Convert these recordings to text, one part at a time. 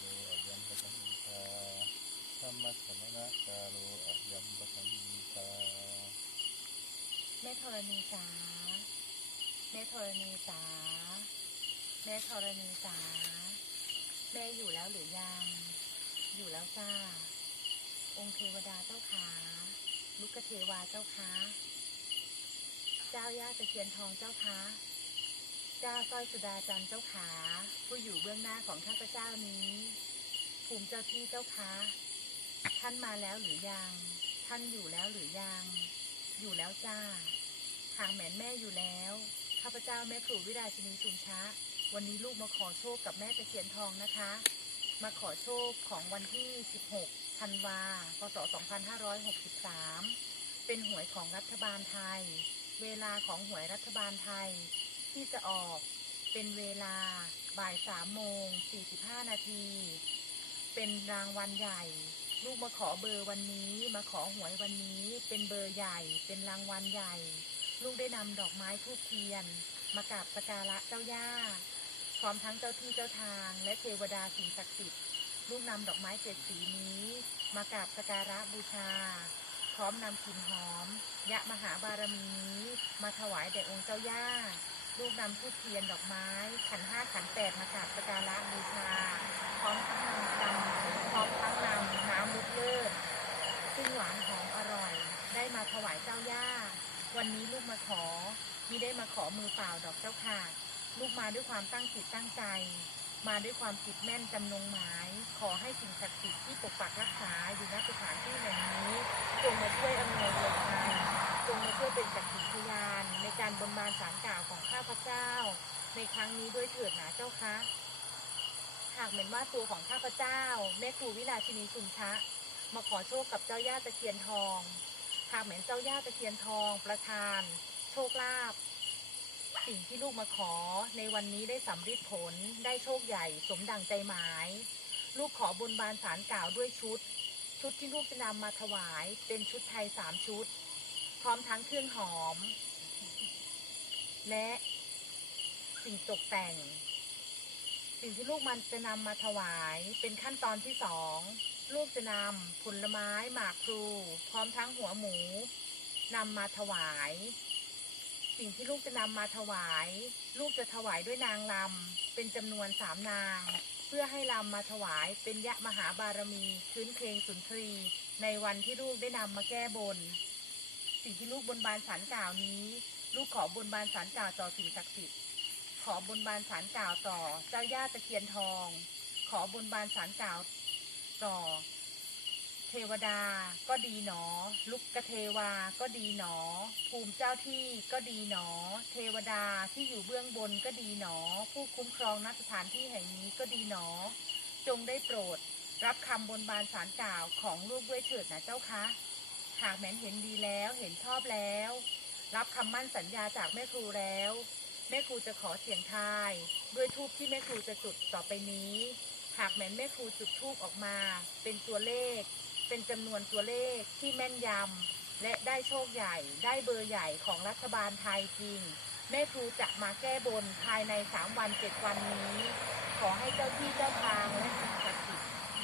โลอายัมปทันตาธรรมสมณกาโลอายัมปทันตาแม่ธรณีจ๋าแม่ธรณีจ๋าแม่ธรณีจ๋าแม่อยู่แล้วหรือยัง อยู่แล้วจ้า องค์เทวดาเจ้าขาลุกเทวาเจ้าคะเจ้าย่าตะเคียนทองเจ้าคะ เจ้าสร้อยสุดาจันเจ้าขา ผู้อยู่เบื้องหน้าของข้าพเจ้านี้ ภูมิเจ้าที่เจ้าคะท่านมาแล้วหรือยัง ท่านอยู่แล้วหรือยัง อยู่แล้วจ้า หางแหมนแม่อยู่แล้ว ข้าพเจ้าแม่ครูวิราชินีชุมชะ วันนี้ลูกมาขอโชคกับแม่ตะเคียนทองนะคะ มาขอโชคของวันที่ 16 ธันวา พศ 2563 เป็นหวยของรัฐบาลไทย เวลาของหวยรัฐบาลไทย ที่จะออกเป็นเวลาบ่าย3โมง45นาที เป็นรางวัลใหญ่ ลูกมาขอเบอร์วันนี้ มาขอหวยวันนี้ เป็นเบอร์ใหญ่ เป็นรางวัลใหญ่ ลูกได้นำดอกไม้ทูบเทียน มากราบสกการะเจ้าย่า พร้อมทั้งเจ้าที่เจ้าทาง และเทวดาสิ่งศักดิ์สิทธิ์ ลูกนำดอกไม้เจ็ดสีนี้ มากราบสการะบูชา พร้อมนำกลิ่นหอม ยะมหาบารมีนี้ มาถวายแด่องค์เจ้าย่า ลูกนำทูบเทียนดอกไม้ ขันห้าขันแปดมากราบสการะบูชา พร้อมทั้งนำดำพร้อมทั้งนำน้ำมุกเลิศซึ่งหวานหอมอร่อย ได้มาถวายเจ้าย่า วันนี้ลูกมาขอมิได้มาขอมือเปล่าดอกเจ้าค่ะ ลูกมาด้วยความตั้งจิตตั้งใจ มาด้วยความจิตแม่นจำนงหมาย ขอให้สิ่งศักดิ์สิทธิ์ที่ปกปักรักษาอยู่ณสถานที่แห่งนี้จงมาช่วยอำนวยเดชภัย จงมาช่วยเป็นจักขีพยานในการบนบานสารกล่าวของข้าพเจ้า ในครั้งนี้ด้วยเถิดนะเจ้าคะหากเหมือนว่าตัวของข้าพเจ้า แม่ครูวิลาชินีสุนชะ มาขอโชคกับเจ้าย่าตะเคียนทอง หากเหมือนเจ้าย่าตะเคียนทองประทาน โชคลาภสิ่งที่ลูกมาขอในวันนี้ได้สำฤทธิ์ผลได้โชคใหญ่สมดังใจหมาย ลูกขอบนบานสารกล่าวด้วยชุด ชุดที่ลูกจะนำมาถวายเป็นชุดไทยสามชุด พร้อมทั้งเครื่องหอม และสิ่งตกแต่ง สิ่งที่ลูกมันจะนำมาถวายเป็นขั้นตอนที่สองลูกจะนำผลไม้หมากพลูพร้อมทั้งหัวหมูนำมาถวาย สิ่งที่ลูกจะนำมาถวาย ลูกจะถวายด้วยนางลำเป็นจำนวนสามนาง เพื่อให้ลำมาถวายเป็นยะมหาบารมีพื้นเพลงสุนทรี ในวันที่ลูกได้นำมาแก้บน สิ่งที่ลูกบนบานสารกล่าวนี้ ลูกขอบนบานสารกล่าวต่อสิ่งศักดิ์สิทธิ์ขอบนบานสารกล่าวต่อเจ้าย่าตะเคียนทอง ขอบนบานสารกล่าวต่อ เทวดาก็ดีหนอ ลุกกเทวาก็ดีหนอ ภูมิเจ้าที่ก็ดีหนอ เทวดาที่อยู่เบื้องบนก็ดีหนอ ผู้คุ้มครองณสถานที่แห่งนี้ก็ดีหนอ จงได้โปรด รับคำบนบานสารกล่าวของลูกด้วยเถิดนะเจ้าคะากแม้นเห็นดีแล้วเห็นชอบแล้ว รับคำมั่นสัญญาจากแม่ครูแล้ว แม่ครูจะขอเสียงทาย ด้วยทูบที่แม่ครูจะจุดต่อไปนี้ หากแม้นแม่ครูจุดทูบออกมา เป็นตัวเลข เป็นจำนวนตัวเลขที่แม่นยำและได้โชคใหญ่ ได้เบอร์ใหญ่ของรัฐบาลไทยจริง แม่ครูจะมาแก้บนภายในสามวันเจ็ดวันนี้ ขอให้เจ้าที่เจ้าทางและสิ่งศักดิ์สิทธิ์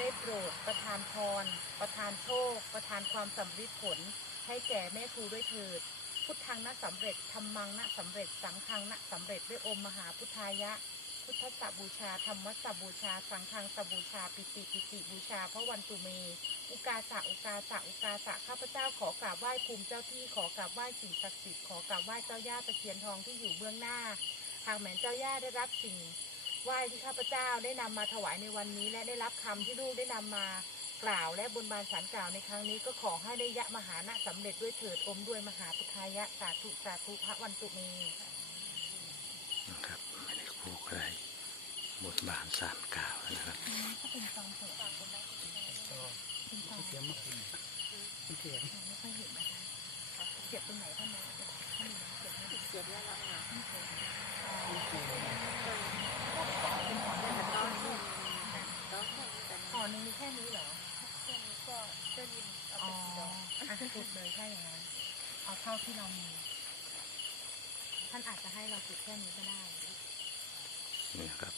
ได้โปรดประทานพร ประทานโชค ประทานความสำเร็จผล ให้แก่แม่ครูด้วยเถิด พุทธังนะสำเร็จธรรมังนะสำเร็จ สังฆังนะสำเร็จด้วยอมมหาพุทธายะ พุทธสบูชาธรรมสบูชา สังฆังสบูชา ปิติปิติบูชาพระวันตุเม อุกาสะอุกาสะอุกาสะข้าพเจ้าขอกราบไหว้ภูมิเจ้าที่ขอกราบไหว้สิ่งศักดิ์สิทธิ์ขอกราบไหว้เจ้าย่าตะเคียนทองที่อยู่เบื้องหน้า หากแม้นเจ้าย่าได้รับสิ่ง ไหว้ที่ข้าพเจ้าได้นำมาถวายในวันนี้ และได้รับคำที่ลูกได้นำมากล่าวและบนบานสารกล่าวในครั้งนี้ก็ขอให้ได้ยะมหานะสำเร็จด้วยเถิดอมด้วยมหาพุทายะสาธุสาธุพระวันตุเมนะครับไม่ได้พูดอะไรบทบาทสามกล่าวนะครับก็เป็นซองเถอะเป็นซองเสียงมาคุณเสียงไม่ค่อยเห็นนะคะเสียบตรงไหนท่านไหนท่านเสียบไหมเสียบแล้วล่ะค่ะ อหนึ่งมีแค่นี้เหรอแค่นี้ก็เจะยินเอาอ๋อไปดอกอะสุดเลยถ้าอย่างนั้นเอาเท่าที่เรามี ท่านอาจจะให้เราสุดแค่นี้ก็ได้ นี่นะครับ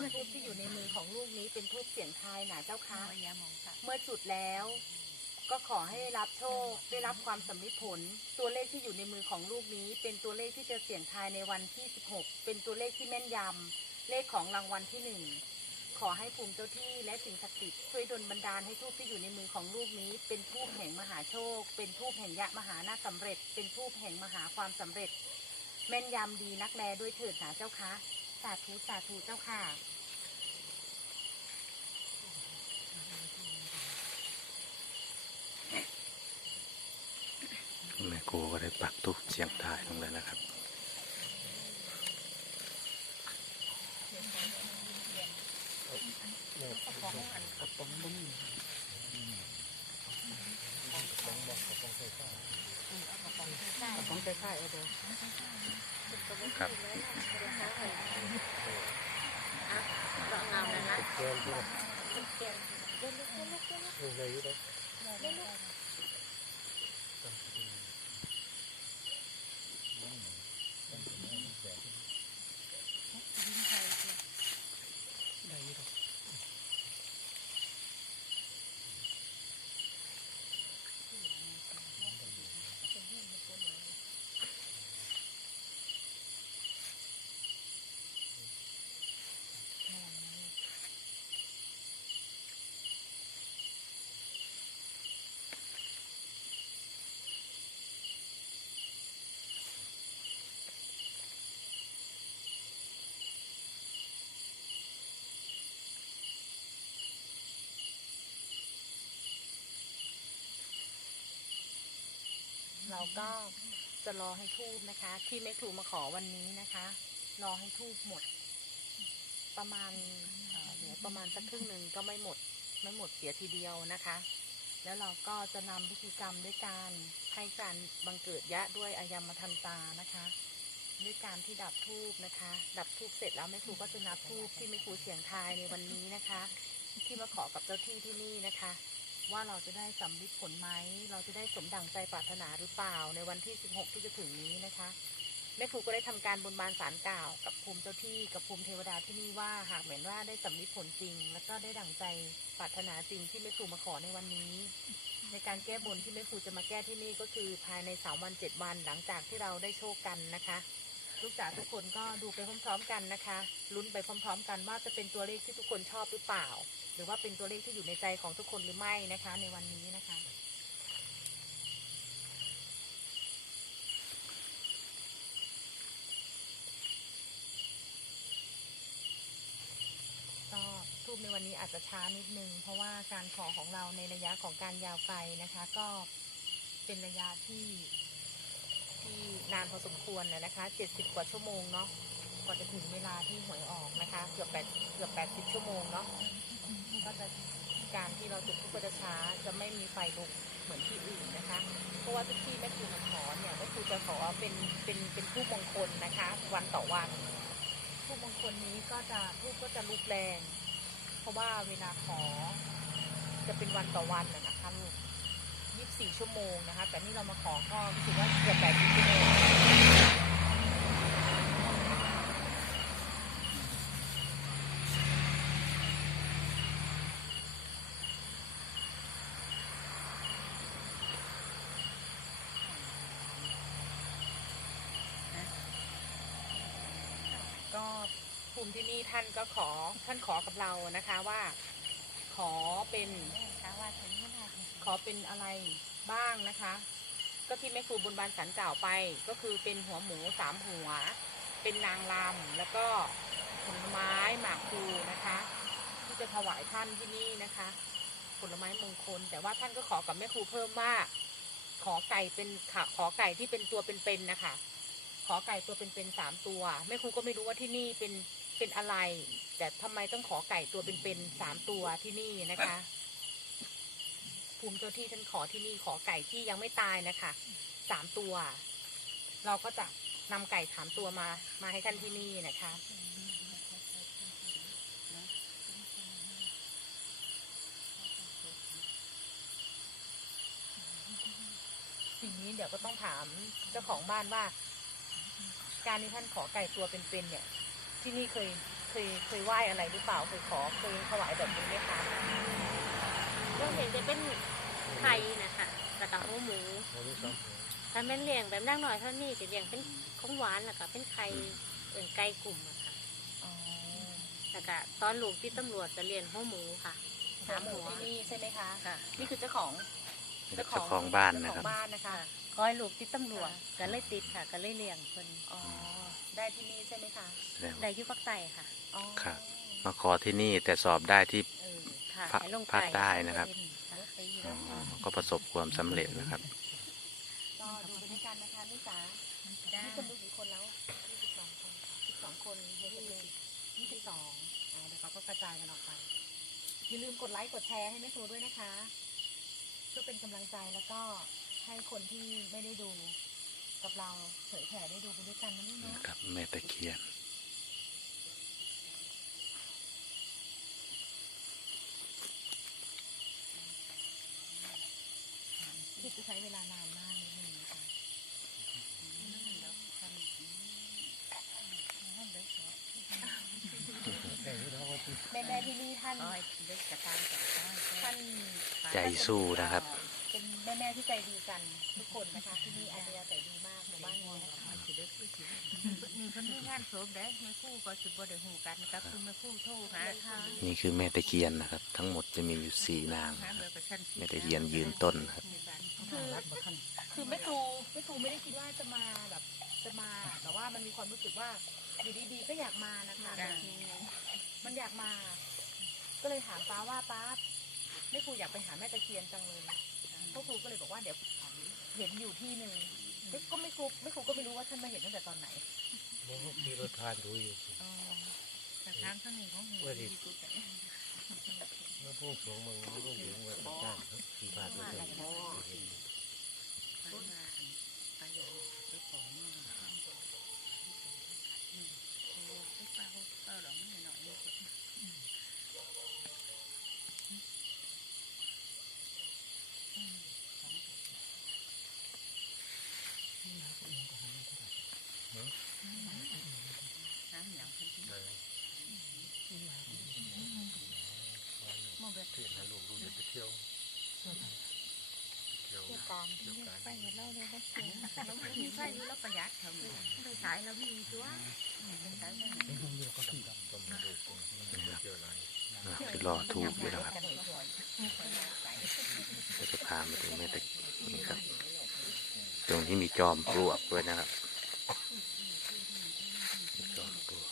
ขอทูบที่อยู่ในมือของลูกนี้เป็นทูบเสียงทายนะเจ้าค่ะยามองค่ะเมื่อจุดแล้ว ก็ขอให้ได้รับโชคได้รับความสำลิดผล ตัวเลขที่อยู่ในมือของลูกนี้ เป็นตัวเลขที่จะเสี่ยงทายในวันที่ 16 เป็นตัวเลขที่แม่นยำเลขของรางวัลที่หนึ่งขอให้ภูมิเจ้าที่และสิ่งศักดิ์สิทธิ์ช่วยดลบันดาลให้ทูบที่อยู่ในมือของลูกนี้ เป็นทูบแห่งมหาโชค เป็นทูบแห่งยะมหานาสำเร็จ เป็นทูบแห่งมหาความสำเร็จ แม่นยำดีนักแลด้วยเถิดนะเจ้าคะสาธุสาธุเจ้าค่ะ แม่ครูก็ได้ปักทูปเสียงทายลงเลยนะครับเนี่ยกระป๋องบุ้ง ต้องบอกกับต้องใช้ข้าว กระป๋องใส่ไข่เอาเด้อ ครับ เรางามนะนะ เกมที่แบบ เล่นลูกเล่นลูกเล่นลูก ลูกเลยอยู่เลย เล่นลูก ได้อยู่ดอก เราก็จะรอให้ทูบนะคะ ที่แม่ครูมาขอวันนี้นะคะ รอให้ทูบหมด ประมาณเหลือประมาณสักครึ่งหนึ่งก็ไม่หมด ไม่หมดเสียทีเดียวนะคะ แล้วเราก็จะนำพิธีกรรมด้วยการให้การบังเกิดยะด้วยอายมทันตานะคะด้วยการที่ดับทูบนะคะ ดับทูบเสร็จแล้วแม่ครูก็จะนับทูบที่แม่ครูเสียงทายในวันนี้นะคะ ที่มาขอกับเจ้าที่ที่นี่นะคะ ว่าเราจะได้สำลิดผลไหม เราจะได้สมดังใจปรารถนาหรือเปล่า ในวันที่ 16 ที่จะถึงนี้นะคะ แม่ครูก็ได้ทำการบนบานสารกล่าว กับภูมิเจ้าที่กับภูมิเทวดาที่นี่ว่าหากเหมือนว่าได้สำลิดผลจริง แล้วก็ได้ดังใจปรารถนาจริงที่แม่ครูมาขอในวันนี้ ในการแก้บนที่แม่ครูจะมาแก้ที่นี่ก็คือภายในสามวันเจ็ดวันหลังจากที่เราได้โชคกันนะคะ ลูกจ๋าทุกคนก็ดูไปพร้อมๆกันนะคะลุ้นไปพร้อม ๆ กันว่าจะเป็นตัวเลขที่ทุกคนชอบหรือเปล่า หรือว่าเป็นตัวเลขที่อยู่ในใจของทุกคนหรือไม่นะคะ ในวันนี้นะคะก็ทูบในวันนี้อาจจะช้านิดนึง เพราะว่าการขอของเราในระยะของการยาวไกลนะคะ ก็เป็นระยะที่ ที่นานพอสมควรเลยนะคะเจ็ดสิบกว่าชั่วโมงเนาะกว่าจะถึงเวลาที่หวยออกนะคะ เกือบแปดเกือบแปดสิบชั่วโมงเนาะก็จะการที่เราจุดทูปก็จะช้าจะไม่มีไฟลุกเหมือนที่อื่นนะคะ เพราะว่าทุกที่แม่ครูมาขอเนี่ยแม่ครูจะขอเป็นเป็นเป็นทูปมงคลนะคะ วันต่อวันทูปมงคลนี้ก็จะทูปก็จะลุกแรง เพราะว่าเวลาขอจะเป็นวันต่อวันนะคะ ลูกยี่สิบสี่ชั่วโมงนะคะ แต่นี่เรามาขอก็รู้สึกว่าเกือบแปดสิบชั่วโมงก็ภูมิที่นี่ท่านก็ขอท่านขอกับเรานะคะว่าขอเป็น อเป็นอะไรบ้างนะคะ ก็ที่แม่ครูบนบานสันกล่าวไป ก็คือเป็นหัวหมูสามหัว เป็นนางรำแล้วก็ผลไม้หมากพลูนะคะ ที่จะถวายท่านที่นี่นะคะ ผลไม้มงคล แต่ว่าท่านก็ขอกับแม่ครูเพิ่มว่าขอไก่เป็นค่ะขอไก่ที่เป็นตัวเป็นๆนะคะ ขอไก่ตัวเป็นๆสามตัวแม่ครูก็ไม่รู้ว่าที่นี่เป็นเป็นอะไร แต่ทำไมต้องขอไก่ตัวเป็นๆสามตัวที่นี่นะคะ ภูมิเจ้าที่ท่านขอที่นี่ขอไก่ที่ยังไม่ตายนะคะสามตัว เราก็จะนำไก่สามตัวมา มาให้ท่านที่นี่นะคะสิ่งนี้เดี๋ยวก็ต้องถามเจ้าของบ้านว่า การที่ท่านขอไก่ตัวเป็นๆเนี่ย ที่นี่เคยเคยเคยไหว้อะไรหรือเปล่าเคยขอเคยถวายแบบนี้ไหมคะ ก็เห็นจะเป็นไข่นะคะแล้วก็หัวหมูโมลูกสองหัวถ้าแม่นเลี้ยงแบบนั่งหน่อยเท่านี้จะเลี้ยงเป็นของหวานแล้วก็เป็นไข่เอิ่นไก่กลุ่มอะค่ะอ๋อแล้วก็ตอนลูกที่ตำรวจจะเลี้ยงหัวหมูค่ะสามหัวที่นี่ใช่ไหมคะ ค่ะ นี่คือเจ้าของเจ้าของบ้านนะเจ้าคขรัอบงบ้านนะคะ คอยลูกที่ตำรวจก็เลยติดค่ะ ก็เลยเลี้ยงคนอ๋อ ได้ที่นี่ใช่ไหมคะแสดงได้ว่าอยุปักใต้ค่ะ อ๋อ ครับ มาขอที่นี่แต่สอบได้ที่เออค่ะ ภาคให้ลงภาคใต้นะครับค่ะอ๋อก็ประสบความสำเร็จนะครับก็ดูไปด้วยกันนะคะลูกจ๋านี่คนดูกี่คนแล้วยี่สิบสองคนสิบสองคนในจำนวนยี่สิบสองอ๋อเดี๋ยวเขาก็กระจายกันออกไป อย่าลืมกดไลค์กดแชร์ให้แม่ครูด้วยนะคะ เพื่อเป็นกำลังใจแล้วก็ให้คนที่ไม่ได้ดูกับเราเผยแผ่ได้ดูไปด้วยกันนะลูกเนาะครับแม่ตะเคียน คือจะใช้เวลานานมากนิดนึงนะคะแข่งที่เขาว่าที่แม่แม่ที่นี่ท่านท่านใจสู้นะครับ เป็นแม่แม่ที่ใจดีกันทุกคนนะคะที่นี่อัธยาศัยดีมากหมู่บ้านนี้นะคะนี่คนมีงานศพได้แม่ครู่ก็สิบ่ได้หูกันกับคือแม่ครู่โทรหานี่คือแม่ตะเคียนนะครับ ทั้งหมดจะมีอยู่สี่นางหานะครับเบอร์ประชันแม่ตะเคียนยืนต้นครับ คือคือแม่ครูแม่ครูไม่ได้คิดว่าจะมาแบบจะมา แต่ว่ามันมีความรู้สึกว่าอยู่ดีๆก็อยากมานะคะมันอยากมา ก็เลยถามป้าว่าป้าแม่ครูอยากไปหาแม่ตะเคียนจังเลยพ่อครูก็เลยบอกว่าเดี๋ยวเห็นอยู่ที่หนึ่งเอ๊ะก็ไม่ครูไม่ครูก็ไม่รู้ว่าท่านมาเห็นตั้งแต่ตอนไหนโมลูกที่รถทานดูอยู่สิอ๋อแต่ทางข้างนี้ของหูเมื่ อพูดสวงมึงลูกหญิงมาต่างชาติที่ผ่านมาเห็น เที่ยวนะลูกลูกจะไปเที่ยวเที่ยวเที่ยวการเที่ยวการไปเห็นเราเลยนะเราไม่มีไฟอยู่แล้วประหยัดเท่านี้ไปขายเรามีตัวต้มลูกมันเที่ยวอะไรอะคือรอถูกอยู่นะครับเดี๋ยวจะพามาถึงแม่ตะนี่ครับ ตรงที่มีจอมปลวกด้วยนะครับมีจอมปลวก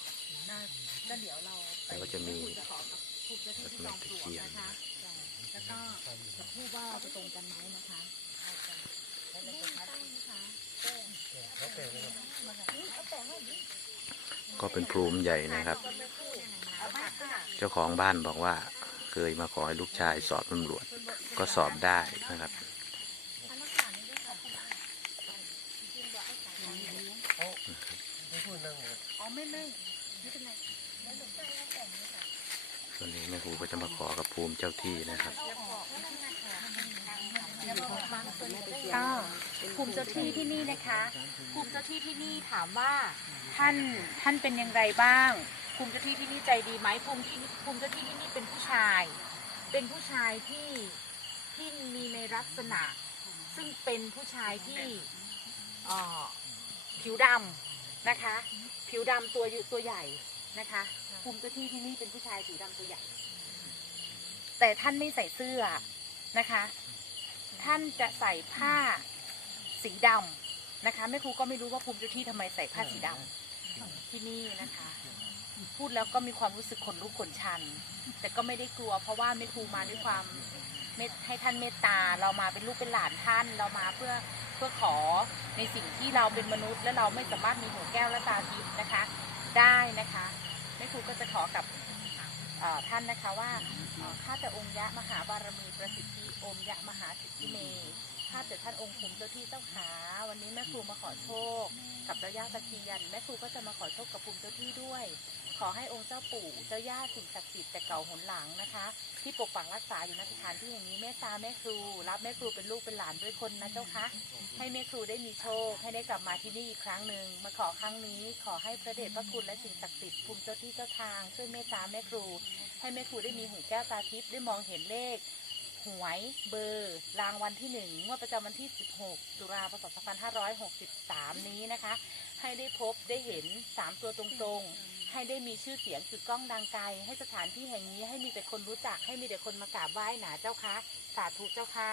ก็เดี๋ยวเราไป แล้วก็จะมี คุยกับของภูมิเจ้าที่ ที่จอมปลวกนะคะแล้วก็จะพูดว่าจะตรงกันไหมนะคะแล้วเราจะตั้งนะคะเขาแต่งเลยเอาแต่งให้ดิก็เป็นภูมิใหญ่นะครับเอาบ้านค่ะเจ้าของบ้านบอกว่า เคยมาขอให้ลูกชายสอบตำรวจ ก็สอบได้นะครับอันนั้นค่ะนี่ด้วยค่ะไม่พูดนั่งเลยอ๋อไม่ไม่ไม่เป็นไรแล้วหนูใส่แล้วแต่งนี่ค่ะ วันนี้แม่ครูก็จะมาขอกับภูมิเจ้าที่นะครับก็ภูมิเจ้าที่ที่นี่นะคะภูมิเจ้าที่ที่นี่ถามว่าท่านท่านเป็นอย่างไรบ้างภูมิเจ้าที่ที่นี่ใจดีไหมภูมิที่ภูมิเจ้าที่ที่นี่เป็นผู้ชาย เป็นผู้ชายที่ที่มีในลักษณะ ซึ่งเป็นผู้ชายที่ผิวดำนะคะ ผิวดำตัวตัวใหญ่นะคะ ภูมิเจ้าที่ที่นี่เป็นผู้ชายผิวดำตัวใหญ่แต่ท่านไม่ใส่เสื้อนะคะ ท่านจะใส่ผ้าสีดำนะคะแม่ครูก็ไม่รู้ว่าภูมิเจ้าที่ทำไมใส่ผ้าสีดำที่นี่นะคะ พูดแล้วก็มีความรู้สึกขนลุกขนชัน แต่ก็ไม่ได้กลัว เพราะว่าแม่ครูมาด้วยความเมตให้ท่านเมตตา เรามาเป็นลูกเป็นหลานท่าน เรามาเพื่อเพื่อขอในสิ่งที่เราเป็นมนุษย์ และเราไม่สามารถมีหัวแก้วและตาทิพย์นะคะ ได้นะคะ แม่ครูก็จะขอกับท่านนะคะว่าข้าแต่องค์ยะมหาบารมีประสิทธิอมยะมหาสิทธิเมข้าแต่ท่านองค์ภูมิเจ้าที่เจ้าขา วันนี้แม่ครูมาขอโชค กับเจ้าย่าตะเคียนแม่ครูก็จะมาขอโชคกับภูมิเจ้าที่ด้วย ขอให้องค์เจ้าปู่เจ้าย่าสิ่งศักดิ์สิทธิ์แต่เก่าหนหลังนะคะ ที่ปกปักรักษาอยู่ณสถานที่แห่งนี้เมตตาแม่ครู รับแม่ครูเป็นลูกเป็นหลานด้วยคนนะเจ้าคะให้แม่ครูได้มีโชคให้ได้กลับมาที่นี่อีกครั้งหนึ่งมาขอครั้งนี้ขอให้พระเดชพระคุณและสิ่งศักดิ์สิทธิ์ภูมิเจ้าที่เจ้าทางช่วยเมตตาแม่ครู ให้แม่ครูได้มีหูแก้วตาทิพย์ได้มองเห็นเลขหวยเบอร์ รางวัลที่หนึ่งงวดประจำวันที่ 16 ตุลาคม 2563 นี้นะคะ ให้ได้พบได้เห็น 3 ตัวตรงๆ ให้ได้มีชื่อเสียงคือกล้องดังไกล ให้สถานที่แห่งนี้ให้มีแต่คนรู้จักให้มีแต่คนมากราบไหว้หนาเจ้าคะสาธุเจ้าค่ะ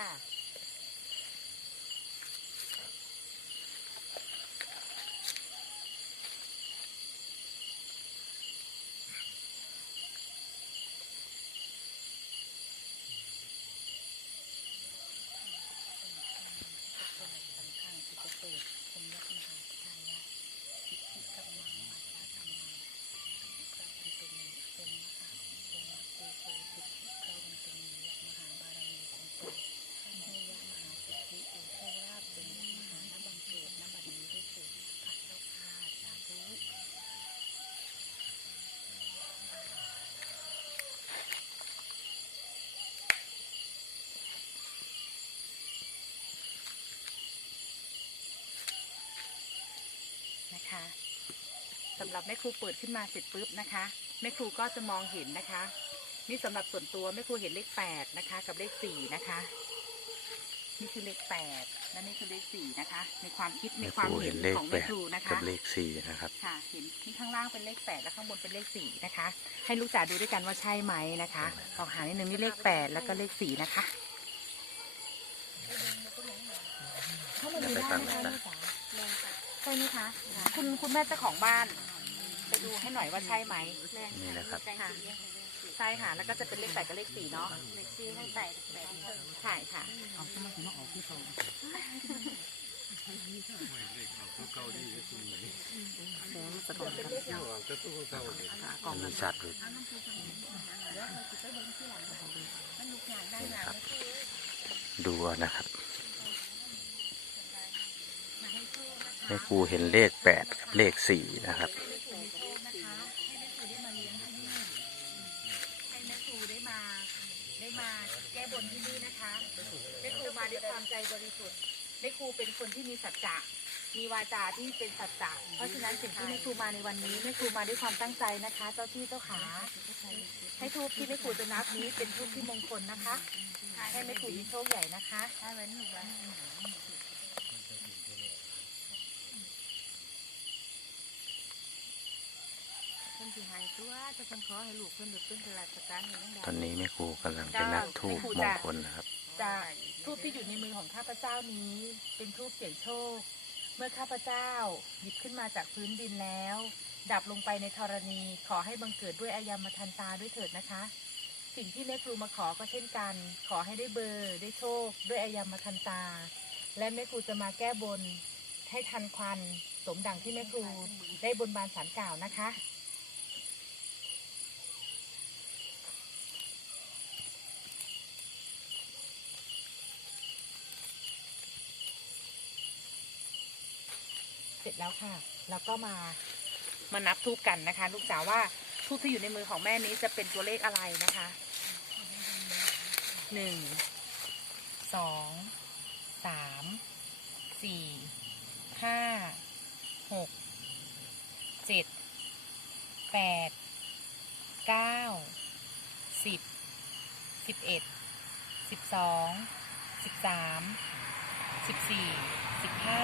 นะคะสำ หรับแม่ครูเปิดขึ้นมาเสร็จปุ๊บนะคะแม่ครูก็จะมองเห็นนะคะ นี่สำหรับส่วนตัวแม่ครูเห็นเลขแปดนะคะ กับเลขสี่นะคะ นี่คือเลขแปดและนี่คือเลขสี่นะคะ ในความคิดในแม่ความครูเห็เห็นนเลขของแปแม่ดครูนะคะกับเลขสี่นะครับค่ะเห็นที่ข้างล่างเป็นเลขแปดและข้างบนเป็นเลขสี่นะคะ ให้ลูกจ๋าดูด้วยกันว่าใช่ไหมนะคะลองหานิดนึงนี่เลขแปดแล้วก็เลขสี่นะคะเข้ามาดูได้ไหมคะลูกจ๋าแม่ค่ะใช่ไหมคะคุณคุณแม่เจ้าของบ้าน ไปดูให้หน่อยว่าใช่ไหมแม่นี่นะครับใจสีเลี้ยงของเรื่องสีใช่ค่ะ แล้วก็จะเป็นเลขแปดกับเลขสี่เนาะเลขสี่ทั้งใส่แปดเพิ่มใช่ค่ะเอาขึ้นมาถึงมาออกที่สองจะต้องอันนี้ชัดเลยนี่ครับ ดูเอานะครับแม่ครูเห็นเลขแปดกับเลขสี่นะครับ บริสุทธิ์แม่ครูเป็นคนที่มีสัจจะมีวาจาที่เป็นสัจจะเพราะฉะนั้นสิ่งที่แม่ครูมาในวันนี้แม่ครูมาด้วยความตั้งใจนะคะ เจ้าที่เจ้าขา ให้ทูบที่แม่ครูจะนับนี้เป็นทูบที่มงคลนะคะ ให้แม่ครูมีโชคใหญ่นะคะให้ไว้หนูไว้เพิ่นสิหายตัวจะเพิ่นขอให้ลูกเพิ่นหลุดเพิ่นเป็นราชการอยู่ทั้งใดตอนนี้แม่ครูกำลังจะนับทูบมงคลนะครับ จะทูบที่อยู่ในมือของข้าพเจ้านี้ เป็นทูบเสี่ยงโชค เมื่อข้าพเจ้าหยิบขึ้นมาจากพื้นดินแล้ว ดับลงไปในธรณีขอให้บังเกิดด้วยอายามทันตาด้วยเถิดนะคะ สิ่งที่แม่ครูมาขอก็เช่นกัน ขอให้ได้เบอร์ได้โชค ด้วยอายามทันตา และแม่ครูจะมาแก้บนให้ทันควัน สมดังที่แม่ครูได้บนบานสารกล่าวนะคะ จแล้วค่ะ แล้วก็มามานับทูบกันนะคะ ลูกสาวว่าทูบที่อยู่ในมือของแม่นี้จะเป็นตัวเลขอะไรนะคะหนึ่งสองสามสี่ห้าหกเจ็ดแปดเก้าสิบสิบเอ็ดสิบสองสิบสามสิบสี่สิบห้า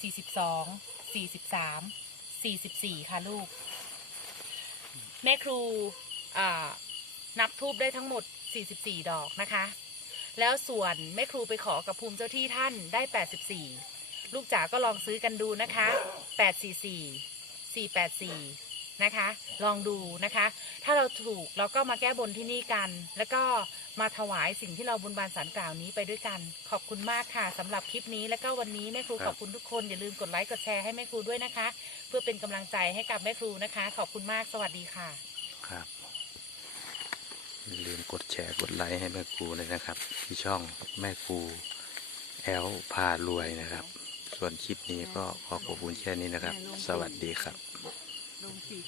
สี่สิบสองสี่สิบสามสี่สิบสี่ค่ะลูก แม่ครูนับทูบได้ทั้งหมด44ดอกนะคะ แล้วส่วนแม่ครูไปขอกับภูมิเจ้าที่ท่านได้84ลูกจ๋าก็ลองซื้อกันดูนะคะ844 484นะคะ ลองดูนะคะ ถ้าเราถูกเราก็มาแก้บนที่นี่กัน แล้วก็ มาถวายสิ่งที่เราบนบานสารกล่าวนี้ไปด้วยกัน ขอบคุณมากค่ะสำหรับคลิปนี้ แล้วก็วันนี้แม่ครูครับขอบคุณทุกคนอย่าลืมกดไลค์กดแชร์ให้แม่ครูด้วยนะคะ เพื่อเป็นกำลังใจให้กับแม่ครูนะคะ ขอบคุณมากสวัสดีค่ะครับอย่าลืมกดแชร์กดไลค์ให้แม่ครูเลยนะครับ ที่ช่องแม่ครูแอลพารวยนะครับ ส่วนคลิปนี้ก็ขอขอบคุณแค่นี้นะครับ สวัสดีครับลงสี่